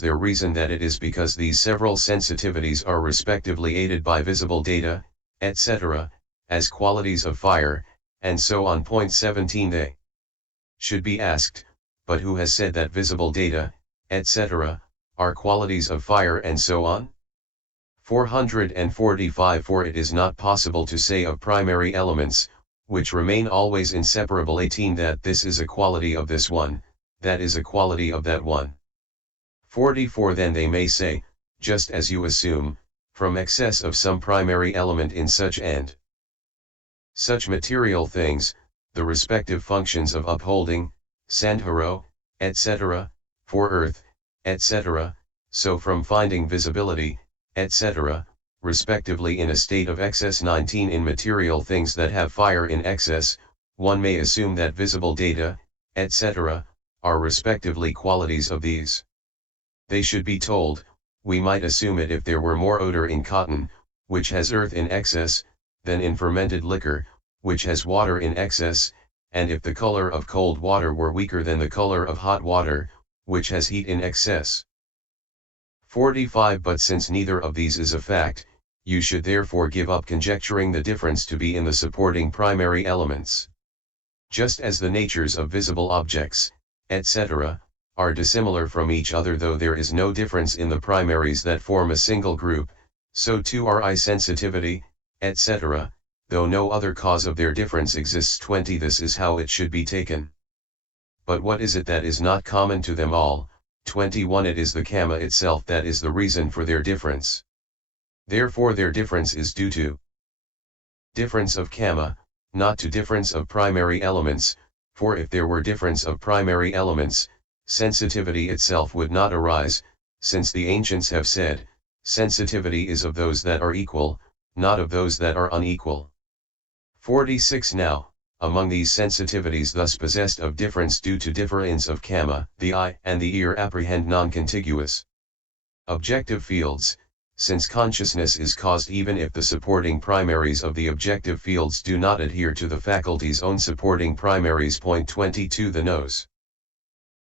their reason that it is because these several sensitivities are respectively aided by visible data, etc., as qualities of fire, and so on. Point 17 they should be asked, but who has said that visible data, etc., are qualities of fire and so on? 445 For it is not possible to say of primary elements, which remain always inseparable. 18 That this is a quality of this one, that is a quality of that one. 44 Then they may say, just as you assume, from excess of some primary element in such and such material things, the respective functions of upholding, sandharaoa, etc., for earth, etc., so from finding visibility, etc., respectively in a state of excess. 19 In material things that have fire in excess, one may assume that visible data, etc., are respectively qualities of these. They should be told, we might assume it if there were more odor in cotton, which has earth in excess, than in fermented liquor, which has water in excess, and if the color of cold water were weaker than the color of hot water, which has heat in excess. 45 But since neither of these is a fact, you should therefore give up conjecturing the difference to be in the supporting primary elements. Just as the natures of visible objects, etc., are dissimilar from each other though there is no difference in the primaries that form a single group, so too are eye sensitivity, etc., though no other cause of their difference exists. 20 This is how it should be taken. But what is it that is not common to them all? 21 It is the kamma itself that is the reason for their difference. Therefore their difference is due to difference of kamma, not to difference of primary elements, for if there were difference of primary elements, sensitivity itself would not arise, since the ancients have said, sensitivity is of those that are equal, not of those that are unequal. 46 Now, among these sensitivities thus possessed of difference due to difference of kamma, the eye and the ear apprehend non-contiguous objective fields, since consciousness is caused even if the supporting primaries of the objective fields do not adhere to the faculty's own supporting primaries. Point 22 The nose,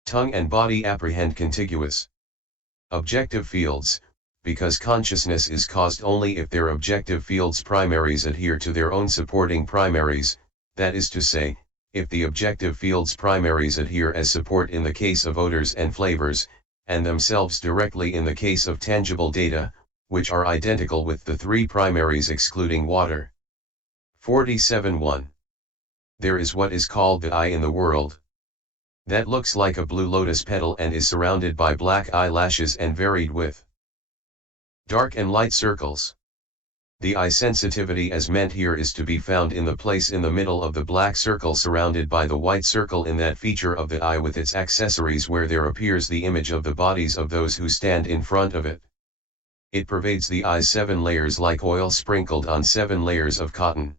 tongue and body apprehend contiguous objective fields, because consciousness is caused only if their objective fields' primaries adhere to their own supporting primaries, that is to say, if the objective field's primaries adhere as support in the case of odors and flavors, and themselves directly in the case of tangible data, which are identical with the three primaries excluding water. 47 1. There is what is called the eye in the world. That looks like a blue lotus petal and is surrounded by black eyelashes and varied with dark and light circles. The eye sensitivity as meant here is to be found in the place in the middle of the black circle surrounded by the white circle, in that feature of the eye with its accessories where there appears the image of the bodies of those who stand in front of it. It pervades the eye's 7 layers like oil sprinkled on 7 layers of cotton.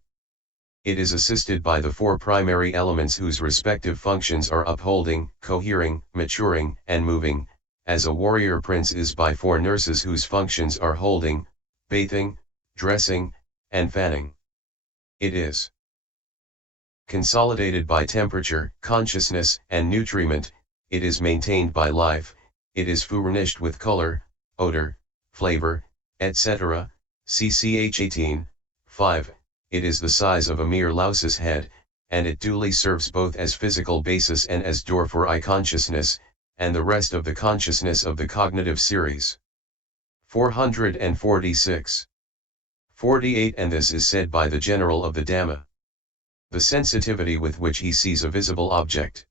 It is assisted by the 4 primary elements whose respective functions are upholding, cohering, maturing, and moving, as a warrior prince is by 4 nurses whose functions are holding, bathing, dressing, and fanning. It is consolidated by temperature, consciousness, and nutriment. It is maintained by life. It is furnished with color, odor, flavor, etc. CCH 18, 5. It is the size of a mere louse's head, and it duly serves both as physical basis and as door for eye consciousness, and the rest of the consciousness of the cognitive series. 446. 48 And this is said by the general of the Dhamma. The sensitivity with which he sees a visible object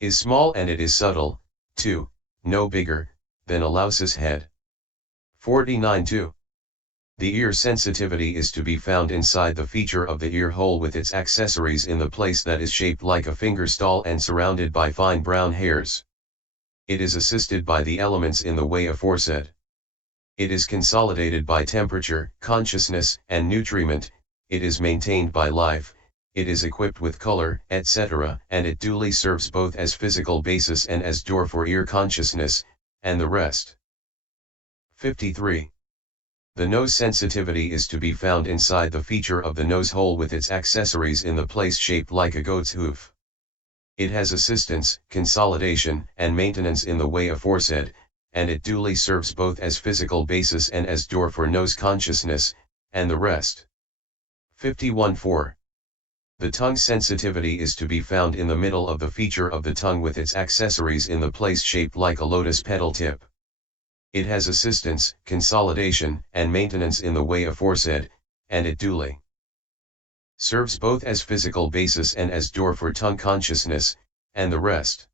is small and it is subtle, 2, no bigger, than a louse's head. 49 2. The ear sensitivity is to be found inside the feature of the ear hole with its accessories in the place that is shaped like a finger stall and surrounded by fine brown hairs. It is assisted by the elements in the way aforesaid. It is consolidated by temperature, consciousness, and nutriment. It is maintained by life. It is equipped with color, etc., and it duly serves both as physical basis and as door for ear consciousness, and the rest. 53. The nose sensitivity is to be found inside the feature of the nose hole with its accessories in the place shaped like a goat's hoof. It has assistance, consolidation, and maintenance in the way aforesaid, and it duly serves both as physical basis and as door for nose consciousness, and the rest. 51.4. The tongue's sensitivity is to be found in the middle of the feature of the tongue with its accessories in the place shaped like a lotus petal tip. It has assistance, consolidation, and maintenance in the way aforesaid, and it duly serves both as physical basis and as door for tongue consciousness, and the rest.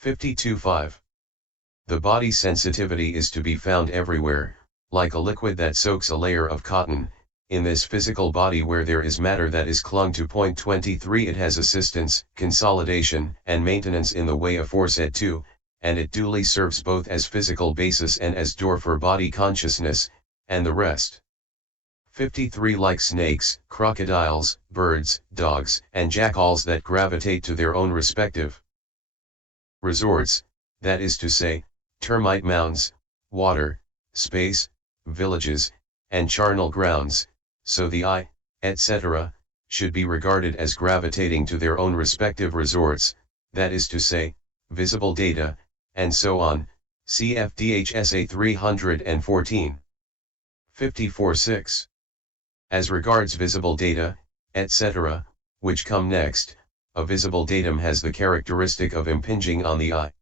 52.5. The body's sensitivity is to be found everywhere, like a liquid that soaks a layer of cotton. In this physical body where there is matter that is clung to. 23. It has assistance, consolidation, and maintenance in the way aforesaid too, and it duly serves both as physical basis and as door for body consciousness, and the rest. 53. Like snakes, crocodiles, birds, dogs, and jackals that gravitate to their own respective resorts, that is to say, termite mounds, water, space, villages, and charnel grounds, so the eye, etc., should be regarded as gravitating to their own respective resorts, that is to say, visible data, and so on, cf. DHSA 314. 54.6. As regards visible data, etc., which come next, a visible datum has the characteristic of impinging on the eye.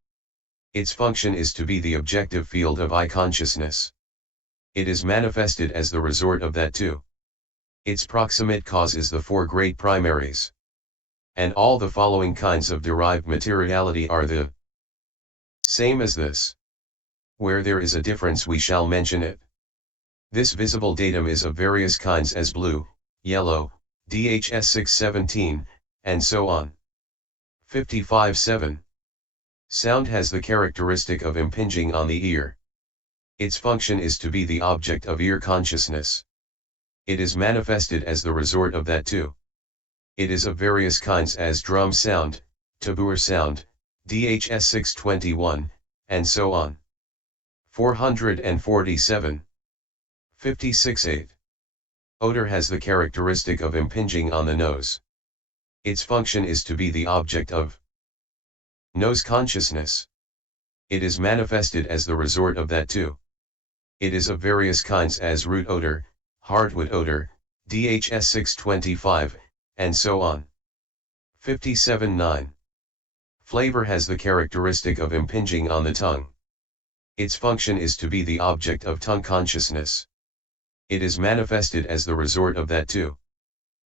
Its function is to be the objective field of eye consciousness. It is manifested as the resort of that too. Its proximate cause is the four great primaries. And all the following kinds of derived materiality are the same as this. Where there is a difference we shall mention it. This visible datum is of various kinds as blue, yellow, DHS 617, and so on. 55.7. Sound has the characteristic of impinging on the ear. Its function is to be the object of ear consciousness. It is manifested as the resort of that too. It is of various kinds as drum sound, tabor sound, DHS 621, and so on. 447. 56.8. Odor has the characteristic of impinging on the nose. Its function is to be the object of nose consciousness. It is manifested as the resort of that too. It is of various kinds as root odor, hardwood odor, DHS 625, and so on. 57.9. Flavor has the characteristic of impinging on the tongue. Its function is to be the object of tongue consciousness. It is manifested as the resort of that too.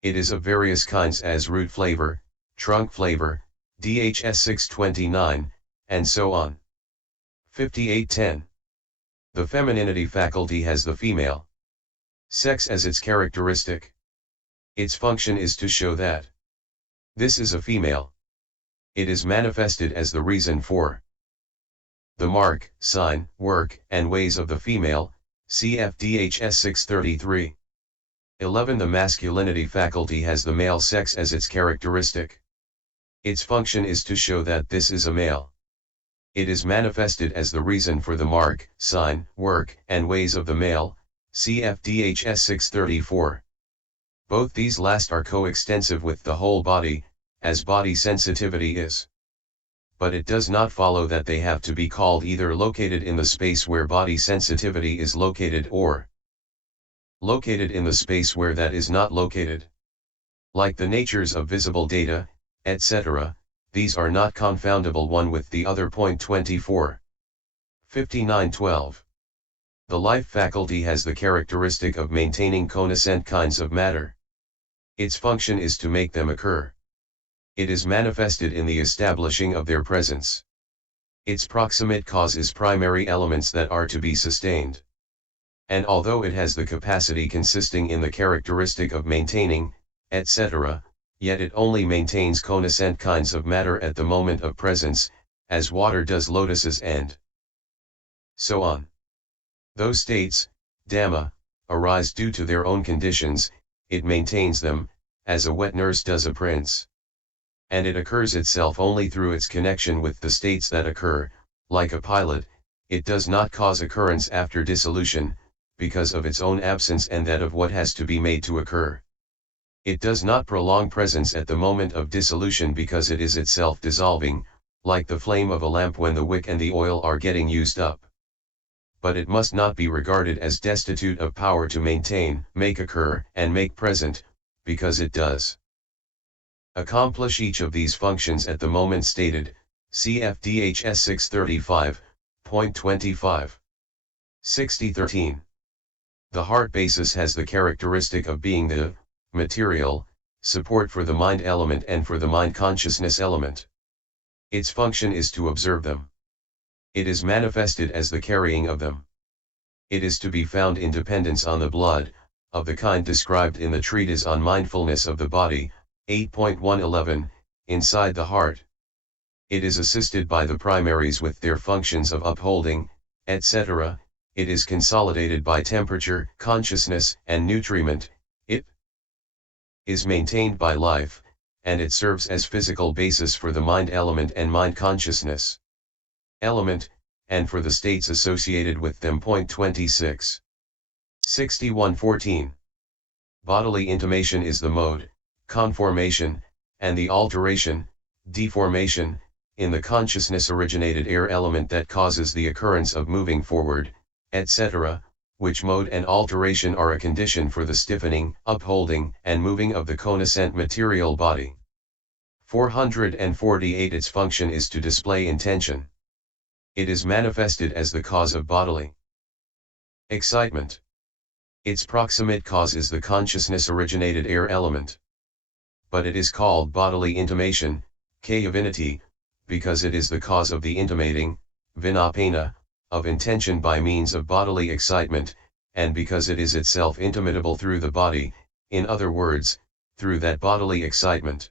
It is of various kinds as root flavor, trunk flavor, DHS 629, and so on. 58.10. The femininity faculty has the female sex as its characteristic. Its function is to show that this is a female. It is manifested as the reason for the mark, sign, work, and ways of the female, cf. DHS 633. 11. The masculinity faculty has the male sex as its characteristic. Its function is to show that this is a male. It is manifested as the reason for the mark, sign, work, and ways of the male, cf. DHS 634. Both these last are coextensive with the whole body, as body sensitivity is. But it does not follow that they have to be called either located in the space where body sensitivity is located or located in the space where that is not located. Like the natures of visible data, etc., these are not confoundable one with the other. 24. 59.12. The life faculty has the characteristic of maintaining cognizant kinds of matter. Its function is to make them occur. It is manifested in the establishing of their presence. Its proximate cause is primary elements that are to be sustained. And although it has the capacity consisting in the characteristic of maintaining, etc., yet it only maintains cognizant kinds of matter at the moment of presence, as water does lotuses and so on. Those states, Dhamma, arise due to their own conditions, it maintains them, as a wet nurse does a prince. And it occurs itself only through its connection with the states that occur, like a pilot, it does not cause occurrence after dissolution, because of its own absence and that of what has to be made to occur. It does not prolong presence at the moment of dissolution because it is itself dissolving, like the flame of a lamp when the wick and the oil are getting used up. but it must not be regarded as destitute of power to maintain, make occur, and make present, because it does accomplish each of these functions at the moment stated, cf. DHS 635.25. 6013. The heart basis has the characteristic of being the material support for the mind element and for the mind consciousness element. Its function is to observe them. It is manifested as the carrying of them. It is to be found in dependence on the blood, of the kind described in the treatise on mindfulness of the body, 8.111, inside the heart. It is assisted by the primaries with their functions of upholding, etc. It is consolidated by temperature, consciousness, and nutriment. It is maintained by life, and it serves as physical basis for the mind element and mind consciousness element, and for the states associated with them. 26. 6114. Bodily intimation is the mode, conformation, and the alteration, deformation, in the consciousness-originated air element that causes the occurrence of moving forward, etc., which mode and alteration are a condition for the stiffening, upholding, and moving of the cognizant material body. 448. Its function is to display intention. It is manifested as the cause of bodily excitement. Its proximate cause is the consciousness-originated air element. But it is called bodily intimation, kayavinati, because it is the cause of the intimating, vinapena, of intention by means of bodily excitement, and because it is itself intimatable through the body, in other words, through that bodily excitement.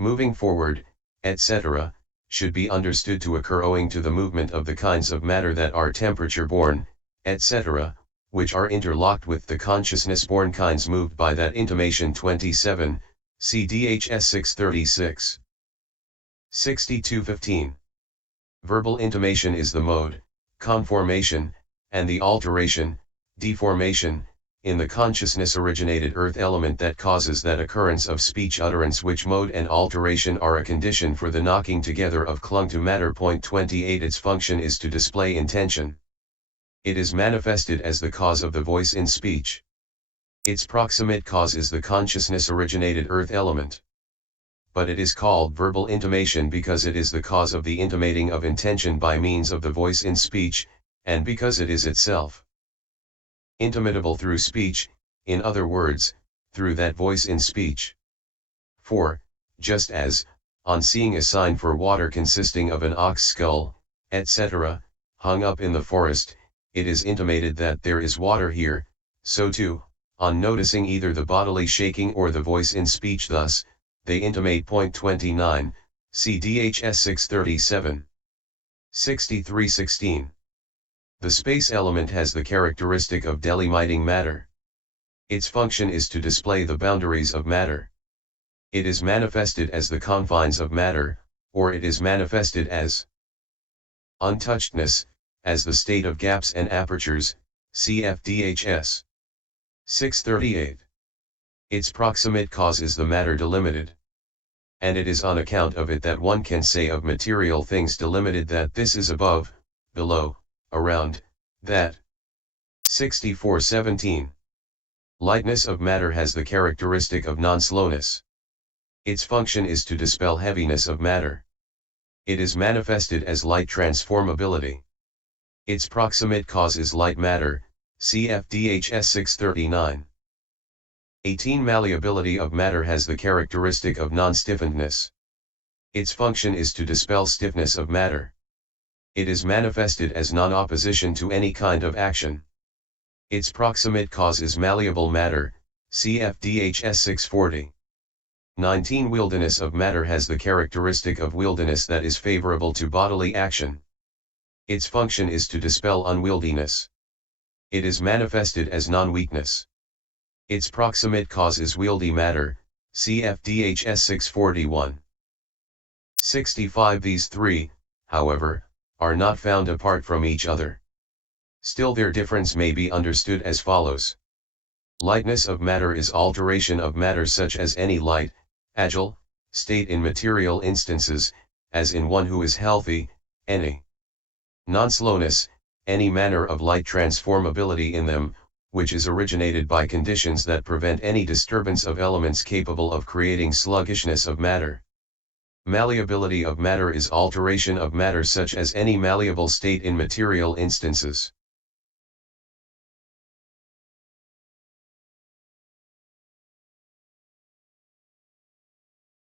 Moving forward, etc., should be understood to occur owing to the movement of the kinds of matter that are temperature-borne, etc., which are interlocked with the consciousness-borne kinds moved by that intimation. 27, see DHS 636. 6215. Verbal intimation is the mode, conformation, and the alteration, deformation, in the consciousness-originated earth element that causes that occurrence of speech utterance which mode and alteration are a condition for the knocking together of clung to matter. 28. Its function is to display intention. It is manifested as the cause of the voice in speech. Its proximate cause is the consciousness-originated earth element. But it is called verbal intimation because it is the cause of the intimating of intention by means of the voice in speech, and because it is itself intimatable through speech, in other words, through that voice in speech. 4. Just as, on seeing a sign for water consisting of an ox skull, etc., hung up in the forest, it is intimated that there is water here, so too, on noticing either the bodily shaking or the voice in speech thus, they intimate. 29, see DHS 637. 6316. The space element has the characteristic of delimiting matter. Its function is to display the boundaries of matter. It is manifested as the confines of matter, or it is manifested as untouchedness, as the state of gaps and apertures, cf. DHS 638. Its proximate cause is the matter delimited. And it is on account of it that one can say of material things delimited that this is above, below, around, that. 6417. Lightness of matter has the characteristic of non-slowness. Its function is to dispel heaviness of matter. It is manifested as light transformability. Its proximate cause is light matter, cf. DHS 639. 18. Malleability of matter has the characteristic of non-stiffenedness. Its function is to dispel stiffness of matter. It is manifested as non-opposition to any kind of action. Its proximate cause is malleable matter, cf. DHS 640. 19. Wieldiness of matter has the characteristic of wieldiness that is favorable to bodily action. Its function is to dispel unwieldiness. It is manifested as non-weakness. Its proximate cause is wieldy matter, cf. DHS 641. 65. These three, however, are not found apart from each other. Still their difference may be understood as follows. Lightness of matter is alteration of matter such as any light, agile, state in material instances, as in one who is healthy, any. Non-slowness, any manner of light transformability in them, which is originated by conditions that prevent any disturbance of elements capable of creating sluggishness of matter. Malleability of matter is alteration of matter such as any malleable state in material instances.